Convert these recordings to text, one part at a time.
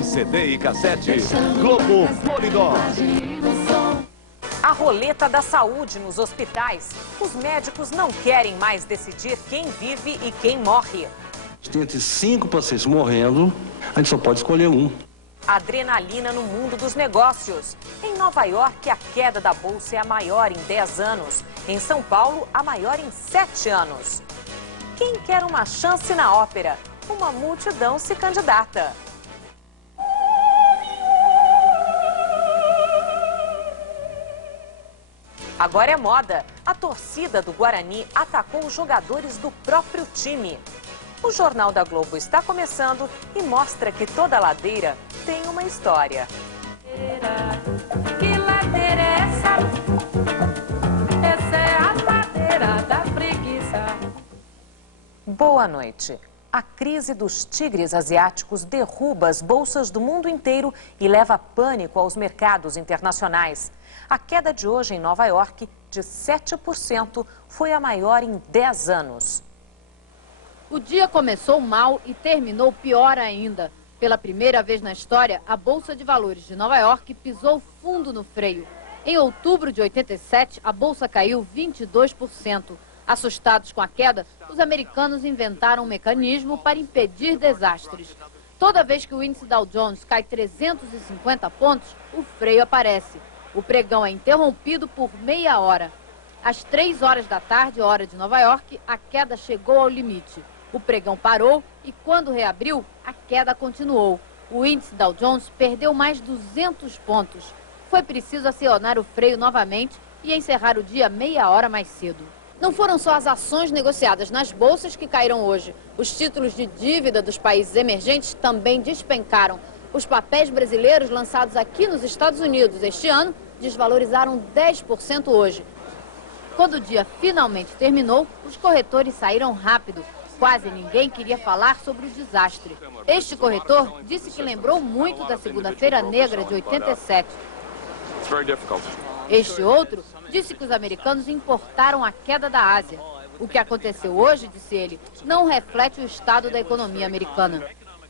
CD e cassete Globo Polydor. A roleta da saúde nos hospitais. Os médicos não querem mais decidir quem vive e quem morre. Tem entre 5 pacientes morrendo, a gente só pode escolher um. Adrenalina no mundo dos negócios. Em Nova York, a queda da bolsa é a maior em 10 anos. Em São Paulo, a maior em 7 anos. Quem quer uma chance na ópera? Uma multidão se candidata. Agora é moda. A torcida do Guarani atacou os jogadores do próprio time. O Jornal da Globo está começando e mostra que toda ladeira tem uma história. Que ladeira é essa? Essa é a ladeira da preguiça. Boa noite. A crise dos tigres asiáticos derruba as bolsas do mundo inteiro e leva pânico aos mercados internacionais. A queda de hoje em Nova York, de 7%, foi a maior em 10 anos. O dia começou mal e terminou pior ainda. Pela primeira vez na história, a Bolsa de Valores de Nova York pisou fundo no freio. Em outubro de 87, a bolsa caiu 22%. Assustados com a queda, os americanos inventaram um mecanismo para impedir desastres. Toda vez que o índice Dow Jones cai 350 pontos, o freio aparece. O pregão é interrompido por meia hora. Às 3 horas da tarde, hora de Nova York, a queda chegou ao limite. O pregão parou e, quando reabriu, a queda continuou. O índice Dow Jones perdeu mais 200 pontos. Foi preciso acionar o freio novamente e encerrar o dia meia hora mais cedo. Não foram só as ações negociadas nas bolsas que caíram hoje. Os títulos de dívida dos países emergentes também despencaram. Os papéis brasileiros lançados aqui nos Estados Unidos este ano desvalorizaram 10% hoje. Quando o dia finalmente terminou, os corretores saíram rápido. Quase ninguém queria falar sobre o desastre. Este corretor disse que lembrou muito da Segunda-feira Negra de 87. Este outro disse que os americanos importaram a queda da Ásia. O que aconteceu hoje, disse ele, não reflete o estado da economia americana.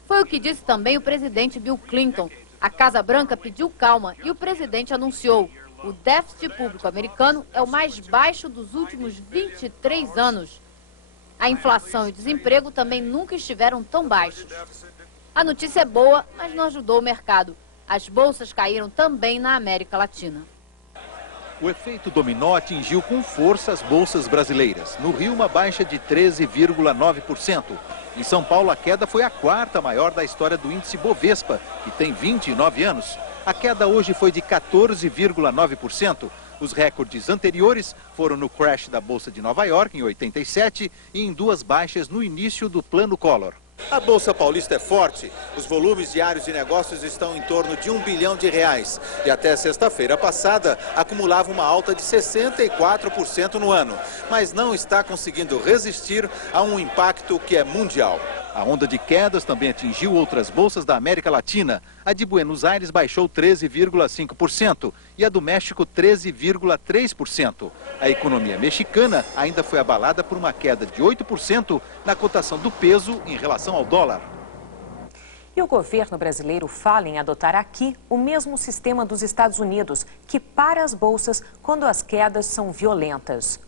Foi o que disse também o presidente Bill Clinton. A Casa Branca pediu calma e o presidente anunciou: o déficit público americano é o mais baixo dos últimos 23 anos. A inflação e o desemprego também nunca estiveram tão baixos. A notícia é boa, mas não ajudou o mercado. As bolsas caíram também na América Latina. O efeito dominó atingiu com força as bolsas brasileiras. No Rio, uma baixa de 13,9%. Em São Paulo, a queda foi a 4ª maior da história do índice Bovespa, que tem 29 anos. A queda hoje foi de 14,9%. Os recordes anteriores foram no crash da Bolsa de Nova York, em 87, e em 2 baixas no início do Plano Collor. A Bolsa Paulista é forte. Os volumes diários de negócios estão em torno de R$1 bilhão. E até sexta-feira passada, acumulava uma alta de 64% no ano. Mas não está conseguindo resistir a um impacto que é mundial. A onda de quedas também atingiu outras bolsas da América Latina. A de Buenos Aires baixou 13,5% e a do México 13,3%. A economia mexicana ainda foi abalada por uma queda de 8% na cotação do peso em relação ao dólar. E o governo brasileiro fala em adotar aqui o mesmo sistema dos Estados Unidos, que para as bolsas quando as quedas são violentas.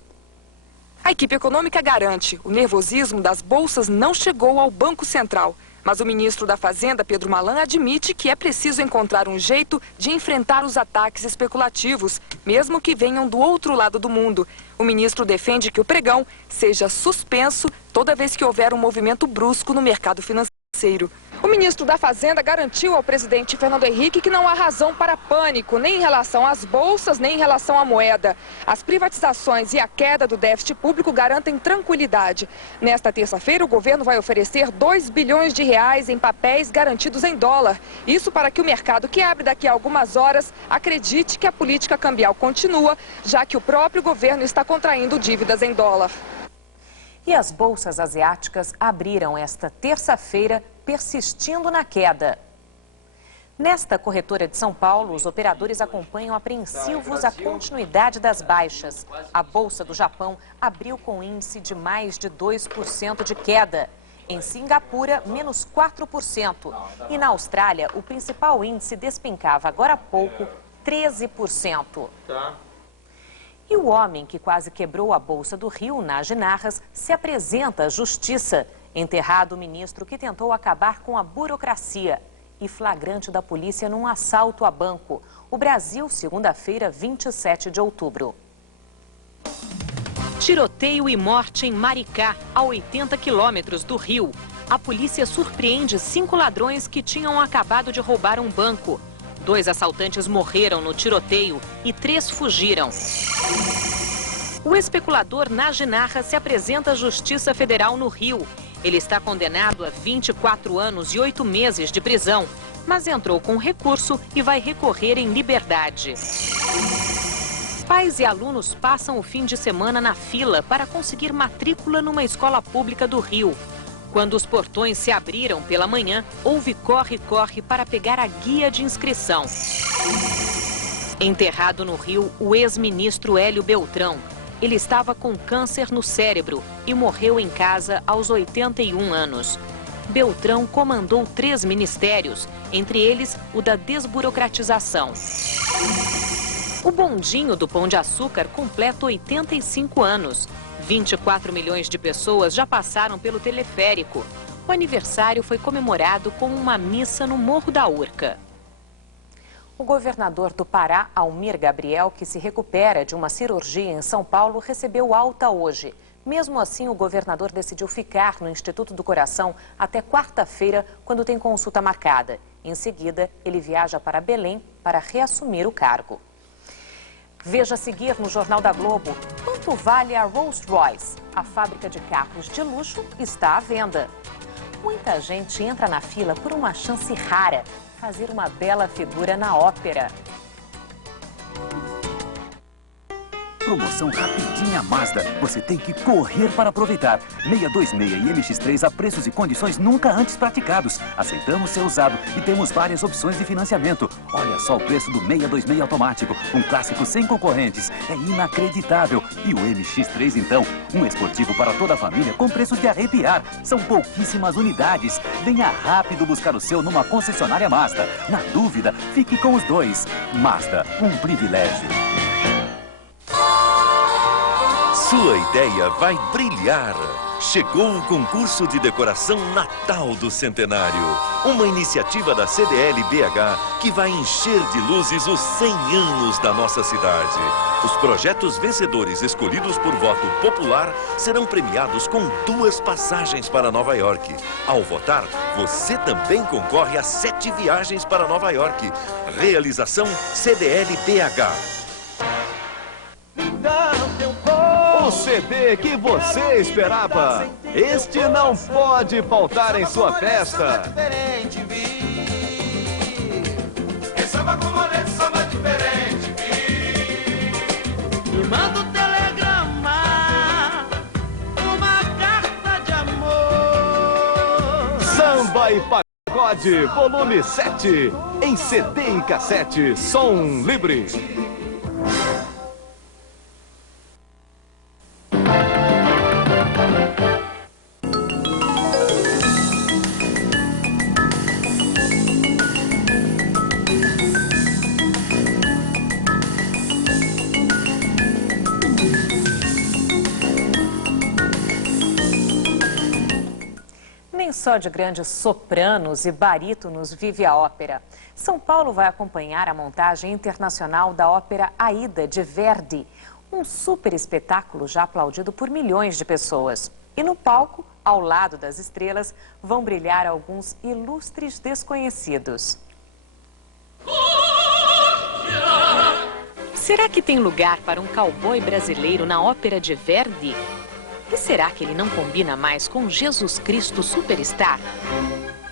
A equipe econômica garante, o nervosismo das bolsas não chegou ao Banco Central. Mas o ministro da Fazenda, Pedro Malan, admite que é preciso encontrar um jeito de enfrentar os ataques especulativos, mesmo que venham do outro lado do mundo. O ministro defende que o pregão seja suspenso toda vez que houver um movimento brusco no mercado financeiro. O ministro da Fazenda garantiu ao presidente Fernando Henrique que não há razão para pânico, nem em relação às bolsas, nem em relação à moeda. As privatizações e a queda do déficit público garantem tranquilidade. Nesta terça-feira, o governo vai oferecer R$2 bilhões em papéis garantidos em dólar. Isso para que o mercado, que abre daqui a algumas horas, acredite que a política cambial continua, já que o próprio governo está contraindo dívidas em dólar. E as bolsas asiáticas abriram esta terça-feira persistindo na queda. Nesta corretora de São Paulo, os operadores acompanham apreensivos a continuidade das baixas. A Bolsa do Japão abriu com índice de mais de 2% de queda. Em Singapura, menos 4%. E na Austrália, o principal índice despencava agora há pouco 13%. E o homem que quase quebrou a Bolsa do Rio, na Ginarras, se apresenta à justiça. Enterrado o ministro que tentou acabar com a burocracia. E flagrante da polícia num assalto a banco. O Brasil, segunda-feira, 27 de outubro. Tiroteio e morte em Maricá, a 80 quilômetros do Rio. A polícia surpreende 5 ladrões que tinham acabado de roubar um banco. 2 assaltantes morreram no tiroteio e 3 fugiram. O especulador Naginarra se apresenta à Justiça Federal no Rio. Ele está condenado a 24 anos e 8 meses de prisão, mas entrou com recurso e vai recorrer em liberdade. Pais e alunos passam o fim de semana na fila para conseguir matrícula numa escola pública do Rio. Quando os portões se abriram pela manhã, houve corre-corre para pegar a guia de inscrição. Enterrado no Rio, o ex-ministro Hélio Beltrão. Ele estava com câncer no cérebro e morreu em casa aos 81 anos. Beltrão comandou 3 ministérios, entre eles o da desburocratização. O bondinho do Pão de Açúcar completa 85 anos. 24 milhões de pessoas já passaram pelo teleférico. O aniversário foi comemorado com uma missa no Morro da Urca. O governador do Pará, Almir Gabriel, que se recupera de uma cirurgia em São Paulo, recebeu alta hoje. Mesmo assim, o governador decidiu ficar no Instituto do Coração até quarta-feira, quando tem consulta marcada. Em seguida, ele viaja para Belém para reassumir o cargo. Veja a seguir no Jornal da Globo. Quanto vale a Rolls-Royce? A fábrica de carros de luxo está à venda. Muita gente entra na fila por uma chance rara. Fazer uma bela figura na ópera. Promoção rapidinha Mazda. Você tem que correr para aproveitar. 626 e MX-3 a preços e condições nunca antes praticados. Aceitamos seu usado e temos várias opções de financiamento. Olha só o preço do 626 automático. Um clássico sem concorrentes. É inacreditável. E o MX-3 então? Um esportivo para toda a família com preço de arrepiar. São pouquíssimas unidades. Venha rápido buscar o seu numa concessionária Mazda. Na dúvida, fique com os dois. Mazda, um privilégio. Sua ideia vai brilhar. Chegou o concurso de decoração Natal do Centenário. Uma iniciativa da CDL-BH que vai encher de luzes os 100 anos da nossa cidade. Os projetos vencedores escolhidos por voto popular serão premiados com 2 passagens para Nova York. Ao votar, você também concorre a 7 viagens para Nova York. Realização CDL-BH. O CD que você esperava. Este não pode faltar em sua festa. Me manda um telegrama, uma carta de amor. Samba e Pagode, volume 7. Em CD e cassete, som livre. Só de grandes sopranos e barítonos vive a ópera. São Paulo vai acompanhar a montagem internacional da ópera Aida, de Verdi. Um super espetáculo já aplaudido por milhões de pessoas. E no palco, ao lado das estrelas, vão brilhar alguns ilustres desconhecidos. Será que tem lugar para um cowboy brasileiro na ópera de Verdi? E será que ele não combina mais com Jesus Cristo Superstar?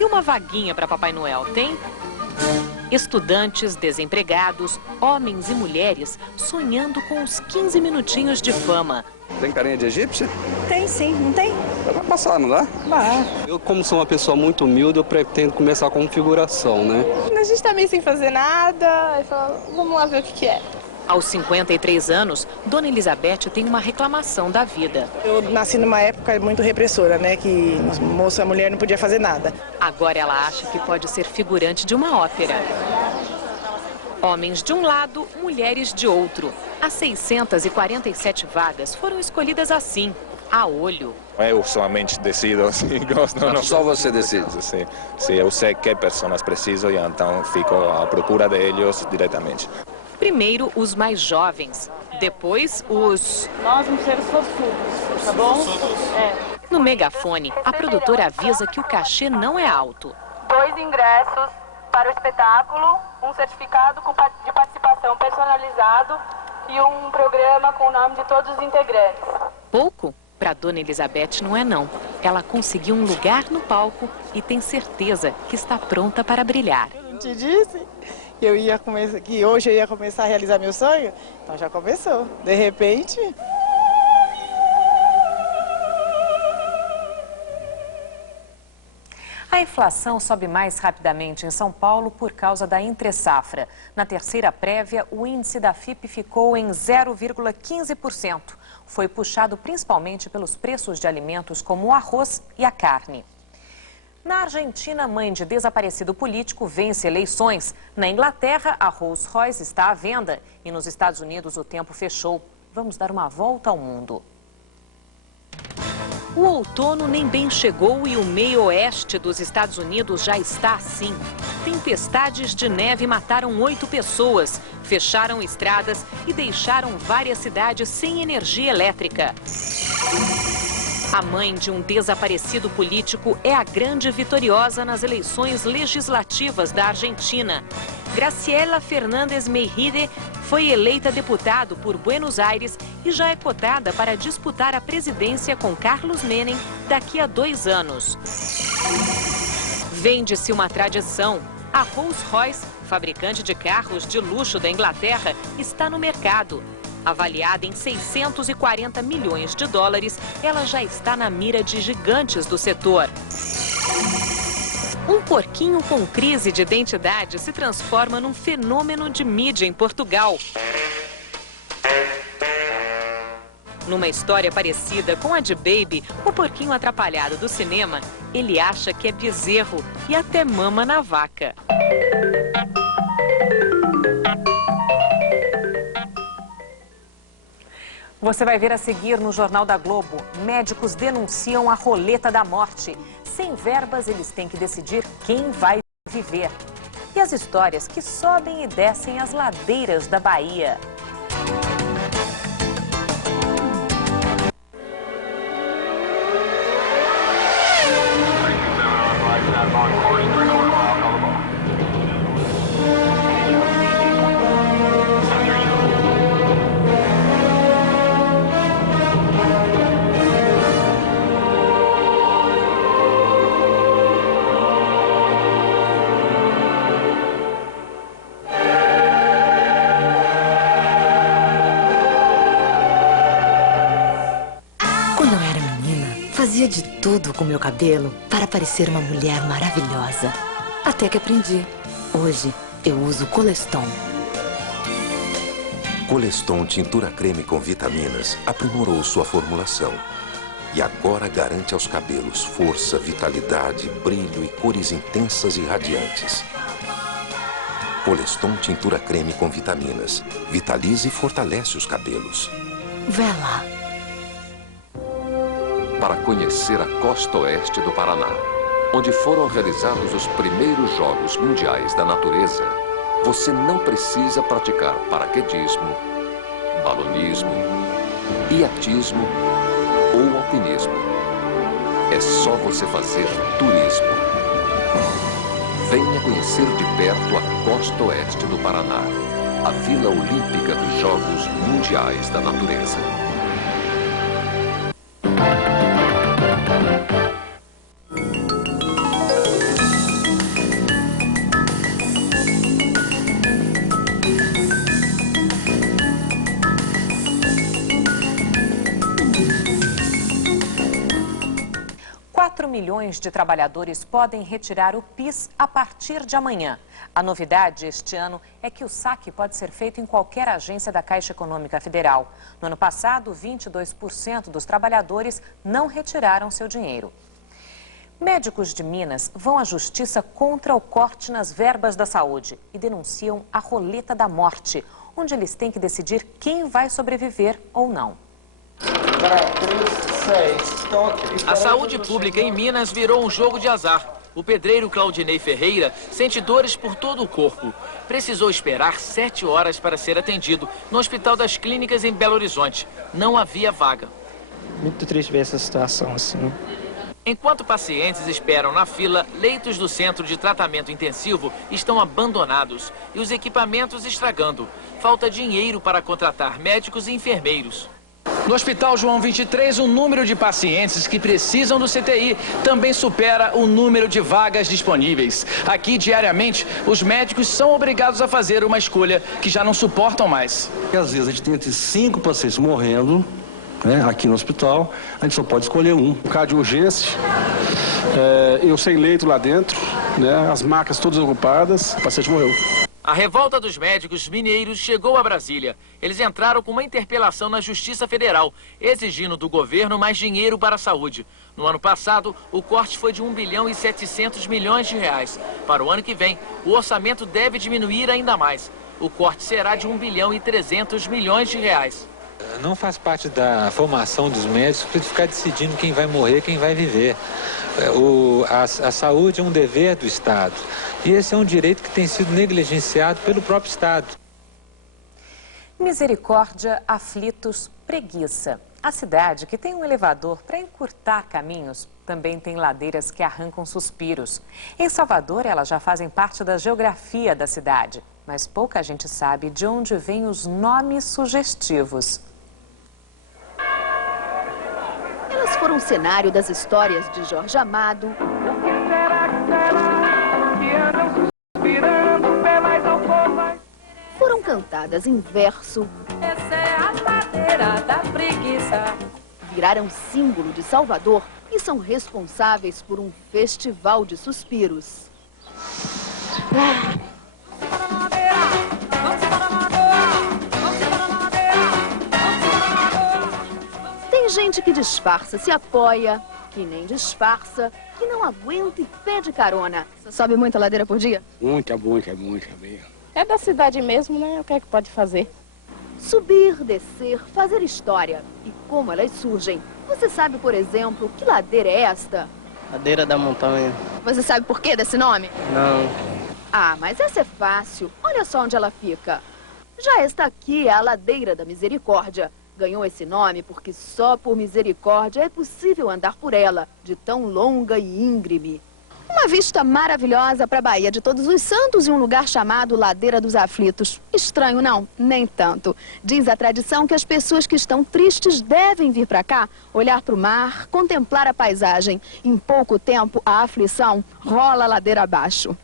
E uma vaguinha para Papai Noel, tem? Estudantes, desempregados, homens e mulheres sonhando com os 15 minutinhos de fama. Tem carinha de egípcia? Tem sim, não tem? Vai passar, não dá? Vai. Eu, como sou uma pessoa muito humilde, eu pretendo começar como figuração, né? A gente tá meio sem fazer nada, aí fala, vamos lá ver o que é. Aos 53 anos, Dona Elizabeth tem uma reclamação da vida. Eu nasci numa época muito repressora, né? Que moça, mulher não podia fazer nada. Agora ela acha que pode ser figurante de uma ópera. Homens de um lado, mulheres de outro. As 647 vagas foram escolhidas assim, a olho. Eu somente decido se gosto ou não. Só você decide? Sim, sim, eu sei que pessoas preciso e então fico à procura deles diretamente. Primeiro os mais jovens, depois os... Nós vamos ser os sortudos, tá bom? No megafone, a produtora avisa que o cachê não é alto. 2 ingressos para o espetáculo, um certificado de participação personalizado e um programa com o nome de todos os integrantes. Pouco? Para Dona Elizabeth não é não. Ela conseguiu um lugar no palco e tem certeza que está pronta para brilhar. Eu não te disse que hoje eu ia começar a realizar meu sonho? Então já começou. De repente... A inflação sobe mais rapidamente em São Paulo por causa da entre-safra. Na terceira prévia, o índice da FIPE ficou em 0,15%. Foi puxado principalmente pelos preços de alimentos como o arroz e a carne. Na Argentina, mãe de desaparecido político vence eleições. Na Inglaterra, a Rolls-Royce está à venda. E nos Estados Unidos, o tempo fechou. Vamos dar uma volta ao mundo. O outono nem bem chegou e o meio oeste dos Estados Unidos já está assim. Tempestades de neve mataram 8 pessoas, fecharam estradas e deixaram várias cidades sem energia elétrica. A mãe de um desaparecido político é a grande vitoriosa nas eleições legislativas da Argentina. Graciela Fernández Meijide foi eleita deputado por Buenos Aires e já é cotada para disputar a presidência com Carlos Menem daqui a 2 anos. Vende-se uma tradição. A Rolls-Royce, fabricante de carros de luxo da Inglaterra, está no mercado. Avaliada em 640 milhões de dólares, ela já está na mira de gigantes do setor. Um porquinho com crise de identidade se transforma num fenômeno de mídia em Portugal. Numa história parecida com a de Baby, o porquinho atrapalhado do cinema, ele acha que é bezerro e até mama na vaca. Você vai ver a seguir no Jornal da Globo. Médicos denunciam a roleta da morte. Sem verbas, eles têm que decidir quem vai viver. E as histórias que sobem e descem as ladeiras da Bahia. Fazia de tudo com meu cabelo para parecer uma mulher maravilhosa. Até que aprendi. Hoje, eu uso Coleston. Coleston Tintura Creme com vitaminas aprimorou sua formulação. E agora garante aos cabelos força, vitalidade, brilho e cores intensas e radiantes. Coleston Tintura Creme com vitaminas. Vitaliza e fortalece os cabelos. Vela. Para conhecer a costa oeste do Paraná, onde foram realizados os primeiros Jogos Mundiais da Natureza, você não precisa praticar paraquedismo, balonismo, iatismo ou alpinismo. É só você fazer turismo. Venha conhecer de perto a costa oeste do Paraná, a Vila Olímpica dos Jogos Mundiais da Natureza. milhões de trabalhadores podem retirar o PIS a partir de amanhã. A novidade este ano é que o saque pode ser feito em qualquer agência da Caixa Econômica Federal. No ano passado, 22% dos trabalhadores não retiraram seu dinheiro. Médicos de Minas vão à justiça contra o corte nas verbas da saúde e denunciam a roleta da morte, onde eles têm que decidir quem vai sobreviver ou não. A saúde pública em Minas virou um jogo de azar. O pedreiro Claudinei Ferreira sente dores por todo o corpo. Precisou esperar 7 horas para ser atendido no Hospital das Clínicas em Belo Horizonte. Não havia vaga. Muito triste ver essa situação assim. Enquanto pacientes esperam na fila, leitos do centro de tratamento intensivo estão abandonados e os equipamentos estragando. Falta dinheiro para contratar médicos e enfermeiros. No Hospital João 23, o número de pacientes que precisam do CTI também supera o número de vagas disponíveis. Aqui, diariamente, os médicos são obrigados a fazer uma escolha que já não suportam mais. E às vezes a gente tem entre 5 pacientes morrendo, né, aqui no hospital, a gente só pode escolher um. Um caso de urgência, eu sem leito lá dentro, né, as macas todas ocupadas, o paciente morreu. A revolta dos médicos mineiros chegou a Brasília. Eles entraram com uma interpelação na Justiça Federal, exigindo do governo mais dinheiro para a saúde. No ano passado, o corte foi de 1 bilhão e 700 milhões de reais. Para o ano que vem, o orçamento deve diminuir ainda mais. O corte será de 1 bilhão e 300 milhões de reais. Não faz parte da formação dos médicos ficar decidindo quem vai morrer, quem vai viver. A saúde é um dever do Estado. E esse é um direito que tem sido negligenciado pelo próprio Estado. Misericórdia, aflitos, preguiça. A cidade, que tem um elevador para encurtar caminhos, também tem ladeiras que arrancam suspiros. Em Salvador, elas já fazem parte da geografia da cidade. Mas pouca gente sabe de onde vêm os nomes sugestivos. Elas foram cenário das histórias de Jorge Amado, foram cantadas em verso, Essa é a ladeira da preguiça. viraram símbolo de Salvador e são responsáveis por um festival de suspiros. Tem gente que disfarça, se apoia, que nem disfarça, que não aguenta e pede carona. Você sobe muita ladeira por dia? Muita mesmo. É da cidade mesmo, né? O que é que pode fazer? Subir, descer, fazer história. E como elas surgem. Você sabe, por exemplo, que ladeira é esta? Ladeira da montanha. Você sabe por quê desse nome? Não. Ah, mas essa é fácil. Olha só onde ela fica. Já esta aqui é a Ladeira da Misericórdia. Ganhou esse nome porque só por misericórdia é possível andar por ela, de tão longa e íngreme. Uma vista maravilhosa para a Baía de Todos os Santos e um lugar chamado Ladeira dos Aflitos. Estranho, não? Nem tanto. Diz a tradição que as pessoas que estão tristes devem vir para cá, olhar para o mar, contemplar a paisagem. Em pouco tempo, a aflição rola a ladeira abaixo.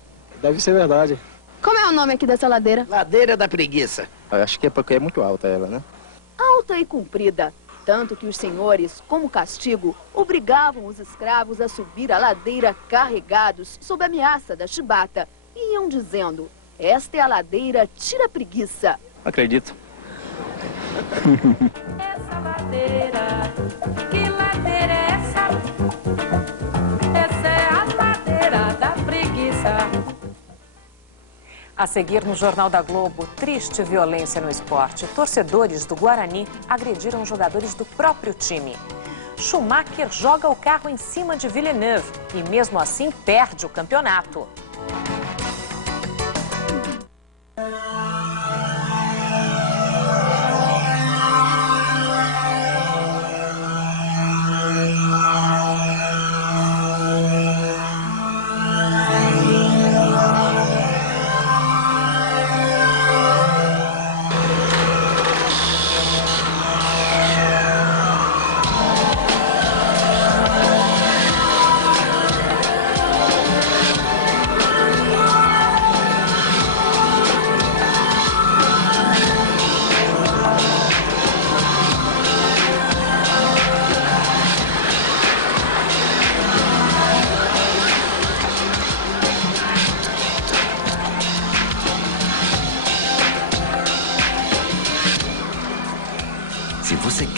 Deve ser verdade. Como é o nome aqui dessa ladeira? Ladeira da Preguiça. Eu acho que é porque é muito alta ela, né? Alta e comprida. Tanto que os senhores, como castigo, obrigavam os escravos a subir a ladeira carregados sob a ameaça da chibata. E iam dizendo, esta é a ladeira tira preguiça. Acredito. Essa ladeira, que ladeira é essa? Essa é a ladeira da preguiça. A seguir no Jornal da Globo, triste violência no esporte. Torcedores do Guarani agrediram jogadores do próprio time. Schumacher joga o carro em cima de Villeneuve e mesmo assim perde o campeonato.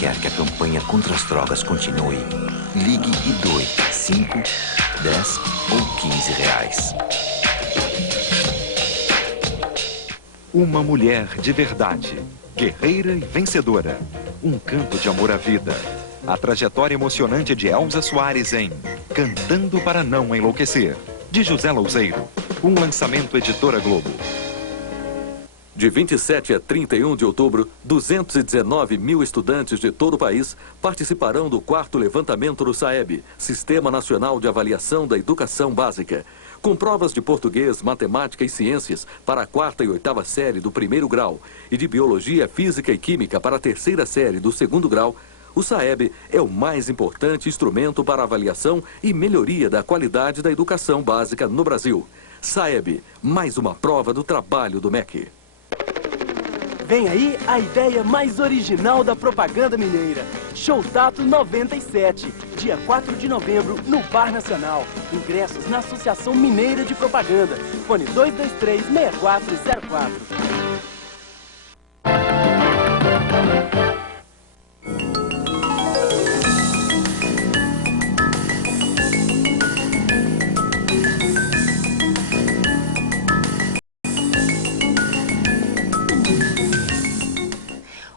quer que a campanha contra as drogas continue, ligue e doe 5, 10 ou 15 reais. Uma mulher de verdade, guerreira e vencedora. Um canto de amor à vida. A trajetória emocionante de Elza Soares em Cantando para Não Enlouquecer, de José Louzeiro. Um lançamento Editora Globo. De 27 a 31 de outubro, 219 mil estudantes de todo o país participarão do 4º levantamento do SAEB, Sistema Nacional de Avaliação da Educação Básica. Com provas de português, matemática e ciências para a 4ª e 8ª série do 1º grau e de biologia, física e química para a 3ª série do 2º grau, o SAEB é o mais importante instrumento para avaliação e melhoria da qualidade da educação básica no Brasil. SAEB, mais uma prova do trabalho do MEC. Vem aí a ideia mais original da propaganda mineira. Show Tato 97, dia 4 de novembro, no Bar Nacional. Ingressos na Associação Mineira de Propaganda. Fone 223-6404.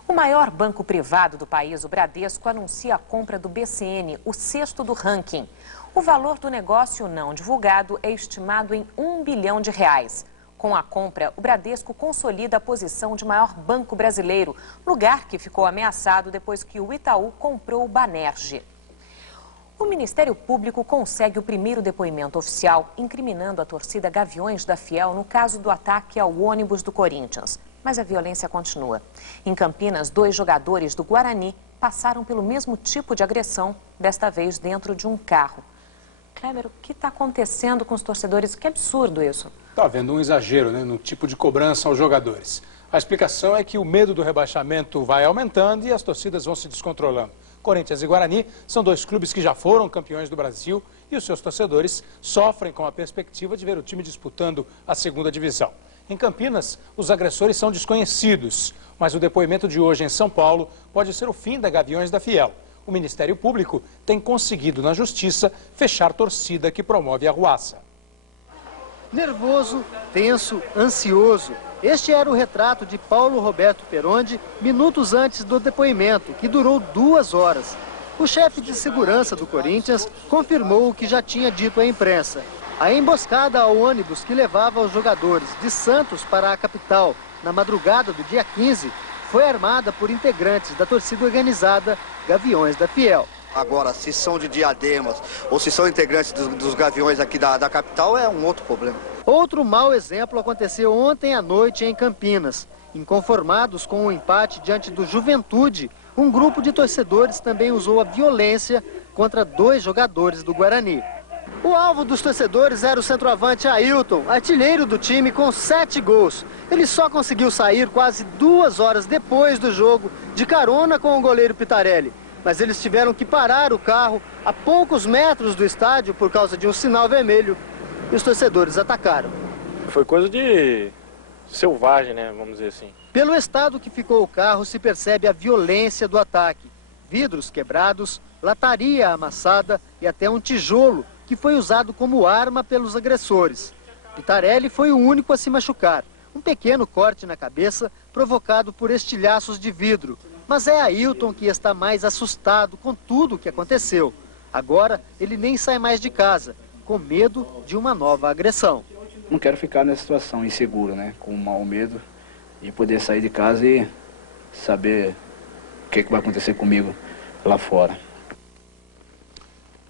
O maior banco privado do país, o Bradesco, anuncia a compra do BCN, o 6º do ranking. O valor do negócio não divulgado é estimado em R$1 bilhão. Com a compra, o Bradesco consolida a posição de maior banco brasileiro, lugar que ficou ameaçado depois que o Itaú comprou o Banerje. O Ministério Público consegue o primeiro depoimento oficial incriminando a torcida Gaviões da Fiel no caso do ataque ao ônibus do Corinthians. Mas a violência continua. Em Campinas, 2 jogadores do Guarani passaram pelo mesmo tipo de agressão, desta vez dentro de um carro. Kleber, o que está acontecendo com os torcedores? Que absurdo isso. Está havendo um exagero, né, no tipo de cobrança aos jogadores. A explicação é que o medo do rebaixamento vai aumentando e as torcidas vão se descontrolando. Corinthians e Guarani são 2 clubes que já foram campeões do Brasil e os seus torcedores sofrem com a perspectiva de ver o time disputando a 2ª divisão. Em Campinas, os agressores são desconhecidos, mas o depoimento de hoje em São Paulo pode ser o fim da Gaviões da Fiel. O Ministério Público tem conseguido na Justiça fechar torcida que promove a arruaça. Nervoso, tenso, ansioso. Este era o retrato de Paulo Roberto Perondi minutos antes do depoimento, que durou 2 horas. O chefe de segurança do Corinthians confirmou o que já tinha dito à imprensa. A emboscada ao ônibus que levava os jogadores de Santos para a capital na madrugada do dia 15 foi armada por integrantes da torcida organizada Gaviões da Fiel. Agora, se são de Diademas ou se são integrantes dos Gaviões aqui da capital, é um outro problema. Outro mau exemplo aconteceu ontem à noite em Campinas. Inconformados com o empate diante do Juventude, um grupo de torcedores também usou a violência contra 2 jogadores do Guarani. O alvo dos torcedores era o centroavante Ailton, artilheiro do time com 7 gols. Ele só conseguiu sair quase 2 horas depois do jogo, de carona com o goleiro Pitarelli. Mas eles tiveram que parar o carro a poucos metros do estádio por causa de um sinal vermelho e os torcedores atacaram. Foi coisa de selvagem, né, vamos dizer assim. Pelo estado que ficou o carro, se percebe a violência do ataque. Vidros quebrados, lataria amassada e até um tijolo que foi usado como arma pelos agressores. Pitarelli foi o único a se machucar. Um pequeno corte na cabeça provocado por estilhaços de vidro. Mas é Ailton que está mais assustado com tudo o que aconteceu. Agora, ele nem sai mais de casa, com medo de uma nova agressão. Não quero ficar nessa situação inseguro, né? Com mau medo de poder sair de casa e saber o que vai acontecer comigo lá fora.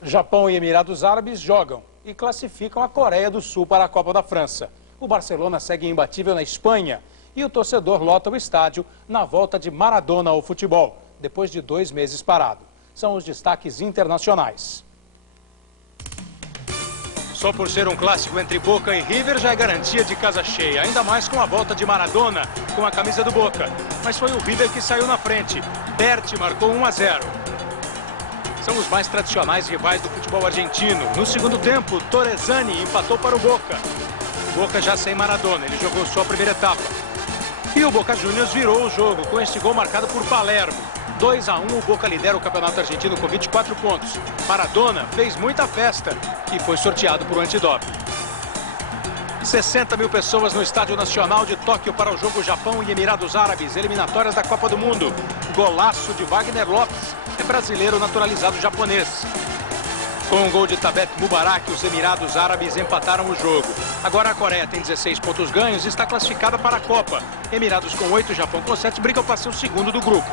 Japão e Emirados Árabes jogam e classificam a Coreia do Sul para a Copa da França. O Barcelona segue imbatível na Espanha e o torcedor lota o estádio na volta de Maradona ao futebol, depois de 2 meses parado. São os destaques internacionais. Só por ser um clássico entre Boca e River já é garantia de casa cheia, ainda mais com a volta de Maradona com a camisa do Boca. Mas foi o River que saiu na frente. Berti marcou 1-0. São os mais tradicionais rivais do futebol argentino. No segundo tempo, Torresani empatou para o Boca. Boca já sem Maradona, ele jogou sua primeira etapa. E o Boca Juniors virou o jogo com este gol marcado por Palermo. 2-1, o Boca lidera o campeonato argentino com 24 pontos. Maradona fez muita festa e foi sorteado por um antidoping. 60 mil pessoas no Estádio Nacional de Tóquio para o jogo Japão e Emirados Árabes, eliminatórias da Copa do Mundo. Golaço de Wagner Lopes, é brasileiro naturalizado japonês. Com um gol de Tabet Mubarak, os Emirados Árabes empataram o jogo. Agora a Coreia tem 16 pontos ganhos e está classificada para a Copa. Emirados com 8, Japão com 7, brigam para ser o segundo do grupo.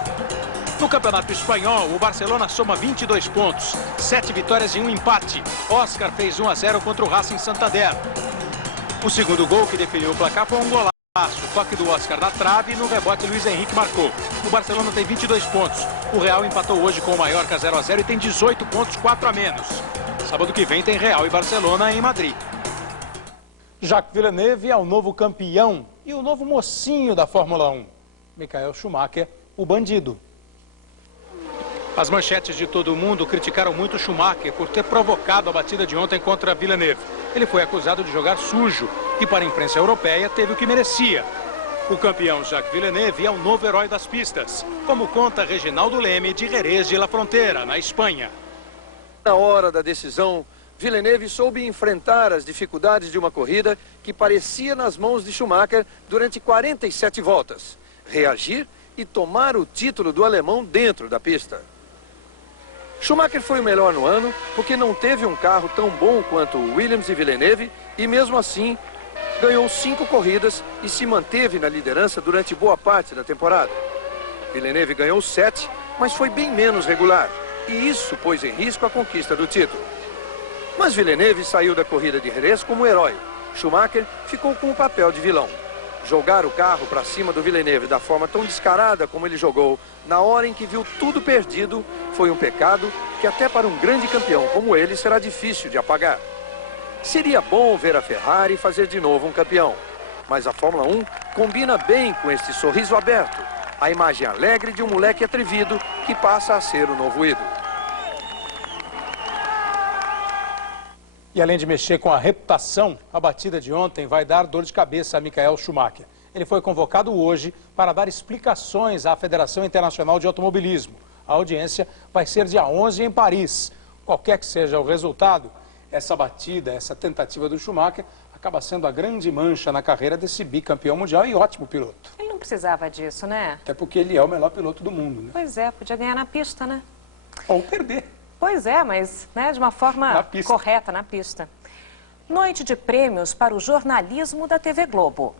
No Campeonato Espanhol, o Barcelona soma 22 pontos, 7 vitórias e 1 empate. Oscar fez 1-0 contra o Racing Santander. O segundo gol que definiu o placar foi um golaço. Toque do Oscar na trave e no rebote Luiz Henrique marcou. O Barcelona tem 22 pontos. O Real empatou hoje com o Mallorca 0-0 e tem 18 pontos, 4 a menos. Sábado que vem tem Real e Barcelona em Madrid. Jacques Villeneuve é o novo campeão e o novo mocinho da Fórmula 1. Michael Schumacher, o bandido. As manchetes de todo mundo criticaram muito Schumacher por ter provocado a batida de ontem contra Villeneuve. Ele foi acusado de jogar sujo e, para a imprensa europeia, teve o que merecia. O campeão Jacques Villeneuve é o novo herói das pistas, como conta Reginaldo Leme, de Jerez de la Frontera, na Espanha. Na hora da decisão, Villeneuve soube enfrentar as dificuldades de uma corrida que parecia nas mãos de Schumacher durante 47 voltas. Reagir e tomar o título do alemão dentro da pista. Schumacher foi o melhor no ano porque não teve um carro tão bom quanto o Williams e Villeneuve e mesmo assim ganhou 5 corridas e se manteve na liderança durante boa parte da temporada. Villeneuve ganhou 7, mas foi bem menos regular e isso pôs em risco a conquista do título. Mas Villeneuve saiu da corrida de Jerez como herói. Schumacher ficou com o papel de vilão. Jogar o carro para cima do Villeneuve da forma tão descarada como ele jogou, na hora em que viu tudo perdido, foi um pecado que até para um grande campeão como ele será difícil de apagar. Seria bom ver a Ferrari fazer de novo um campeão, mas a Fórmula 1 combina bem com este sorriso aberto, a imagem alegre de um moleque atrevido que passa a ser o novo ídolo. E além de mexer com a reputação, a batida de ontem vai dar dor de cabeça a Michael Schumacher. Ele foi convocado hoje para dar explicações à Federação Internacional de Automobilismo. A audiência vai ser dia 11 em Paris. Qualquer que seja o resultado, essa batida, essa tentativa do Schumacher acaba sendo a grande mancha na carreira desse bicampeão mundial e ótimo piloto. Ele não precisava disso, né? Até porque ele é o melhor piloto do mundo, né? Pois é, podia ganhar na pista, né? Ou perder. Pois é, mas né, de uma forma correta, na pista. Noite de prêmios para o jornalismo da TV Globo.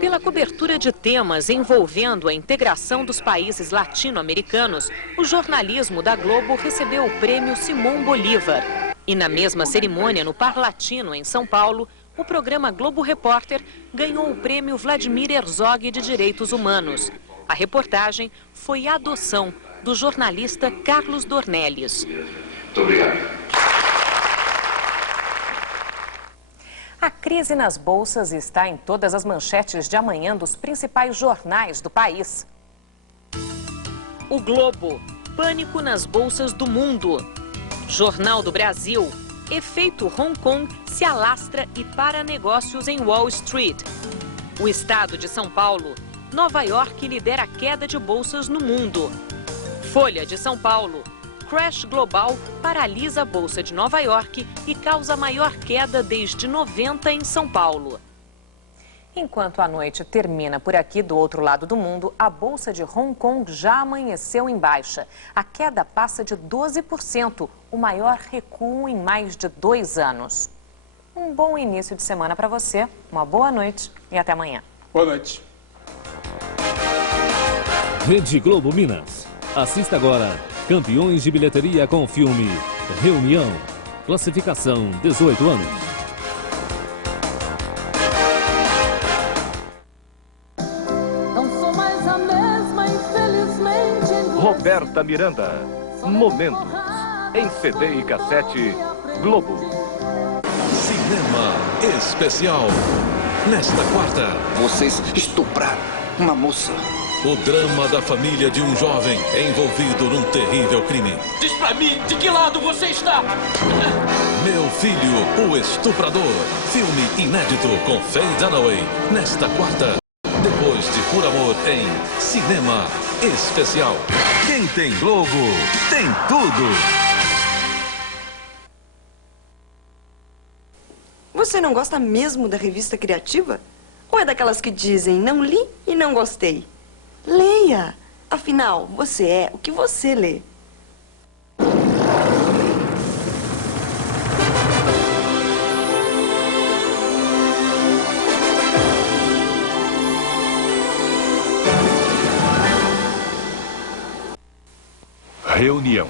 Pela cobertura de temas envolvendo a integração dos países latino-americanos, o jornalismo da Globo recebeu o prêmio Simón Bolívar. E na mesma cerimônia no Parlatino, em São Paulo, o programa Globo Repórter ganhou o prêmio Vladimir Herzog de Direitos Humanos. A reportagem foi a adoção do jornalista Carlos Dornelles. Muito obrigado. A crise nas bolsas está em todas as manchetes de amanhã dos principais jornais do país. O Globo, pânico nas bolsas do mundo. Jornal do Brasil, efeito Hong Kong se alastra e para negócios em Wall Street. O estado de São Paulo, Nova York lidera a queda de bolsas no mundo. Folha de São Paulo, crash global paralisa a Bolsa de Nova York e causa a maior queda desde 90 em São Paulo. Enquanto a noite termina por aqui do outro lado do mundo, a Bolsa de Hong Kong já amanheceu em baixa. A queda passa de 12%, o maior recuo em mais de 2 anos. Um bom início de semana para você, uma boa noite e até amanhã. Boa noite. Rede Globo Minas. Assista agora Campeões de Bilheteria com o filme Reunião. Classificação 18 anos. Não sou mais a mesma, infelizmente. Roberta Miranda. Momentos. Em CD e cassete Globo. Cinema Especial. Nesta quarta. Vocês estupraram uma moça. O drama da família de um jovem envolvido num terrível crime. Diz pra mim, de que lado você está? Meu Filho, o Estuprador. Filme inédito com Faye Dunaway. Nesta quarta, depois de Por Amor em Cinema Especial. Quem tem Globo, tem tudo. Você não gosta mesmo da revista Criativa? Ou é daquelas que dizem, não li e não gostei? Leia! Afinal, você é o que você lê. Reunião.